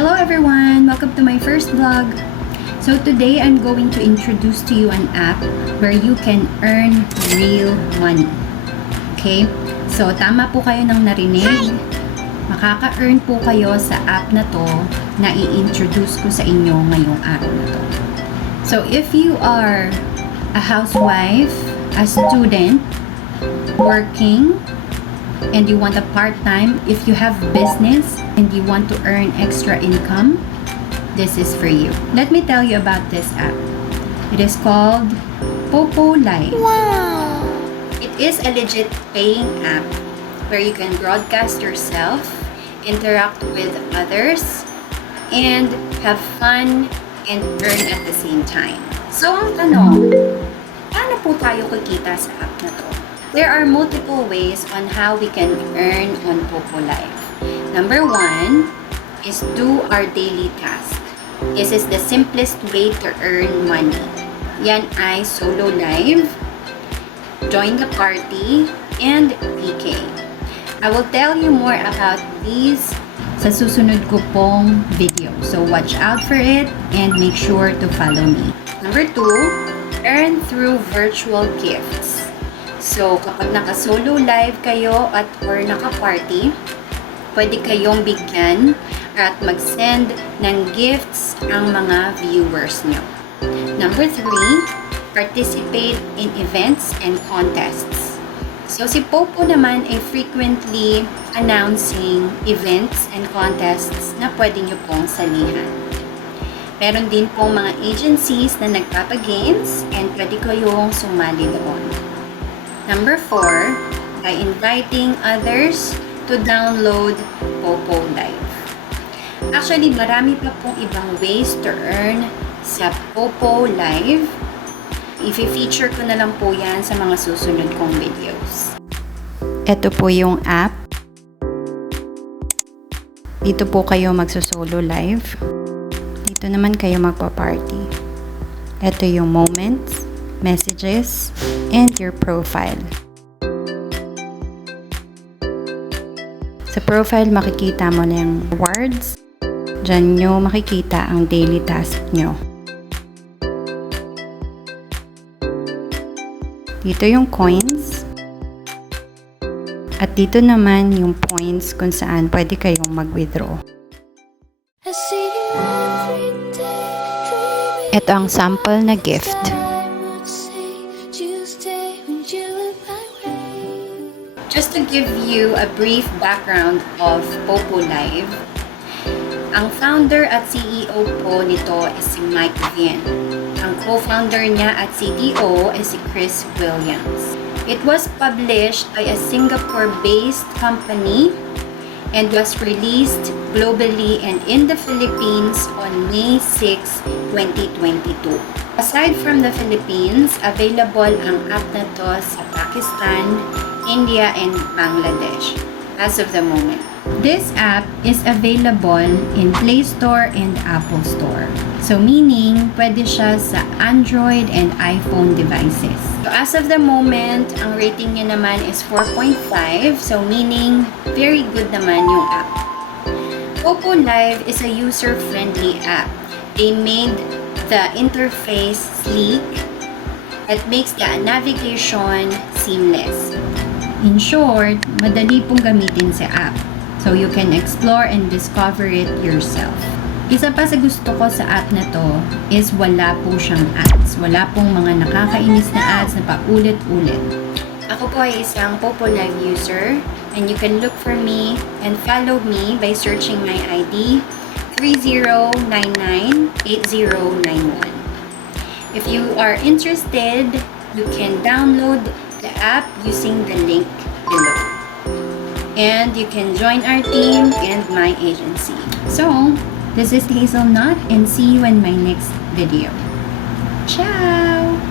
Hello everyone! Welcome to my first vlog. So today I'm going to introduce to you an app where you can earn real money. Okay? So tama po kayo ng narinig. Makaka-earn po kayo sa app na to na i-introduce ko sa inyo ngayong araw na to. So if you are a housewife, a student, working, and you want a part-time, if you have business and you want to earn extra income, this is for you. Let me tell you about this app. It is called Popo Live. Wow! It is a legit paying app where you can broadcast yourself, interact with others, and have fun and earn at the same time. So ang tanong, paano po tayo kikita sa app na to? There are multiple ways on how we can earn on Popo Live. Number one is do our daily task. This is the simplest way to earn money. Yan ay solo live, join the party, and PK. I will tell you more about these sa susunod ko pong video. So watch out for it and make sure to follow me. Number two, earn through virtual gifts. So, kapag naka-solo live kayo or naka-party, pwede kayong bigyan at mag-send ng gifts ang mga viewers nyo. Number three, participate in events and contests. So, si Popo naman ay frequently announcing events and contests na pwede nyo pong salihan. Meron din pong mga agencies na nagpapagames and pwede kayong sumali doon. Number 4, by inviting others to download Popo Live. Actually, marami pa pong ibang ways to earn sa Popo Live. I-feature ko na lang po yan sa mga susunod kong videos. Ito po yung app. Dito po kayo magsusolo live. Dito naman kayo magpa-party. Ito yung moments, messages, and your profile. Sa profile, makikita mo na yung rewards. Diyan nyo makikita ang daily task nyo. Dito yung coins. At dito naman yung points kung saan pwede kayong mag-withdraw. Ito ang sample na gift. Just to give you a brief background of Popo Live, ang founder at CEO po nito is si Mike Vian. Ang co-founder niya at CTO is si Chris Williams. It was published by a Singapore-based company and was released globally and in the Philippines on May 6, 2022. Aside from the Philippines, available ang app na to sa Pakistan, India, and Bangladesh as of the moment. This app is available in Play Store and Apple Store. So meaning, pwede siya sa Android and iPhone devices. So as of the moment, ang rating niya naman is 4.5. So meaning, very good naman yung app. Popo Live is a user-friendly app. They made the interface sleek. It makes the navigation seamless. In short, madali pong gamitin sa app. So you can explore and discover it yourself. Isa pa sa gusto ko sa app na to is wala po siyang ads. Wala pong mga nakakainis na ads na paulit-ulit. Ako po ay isang Popo Live user and you can look for me and follow me by searching my ID 30998091. If you are interested, you can download the app using the link below. And you can join our team and my agency. So, this is Hazelnut and see you in my next video. Ciao!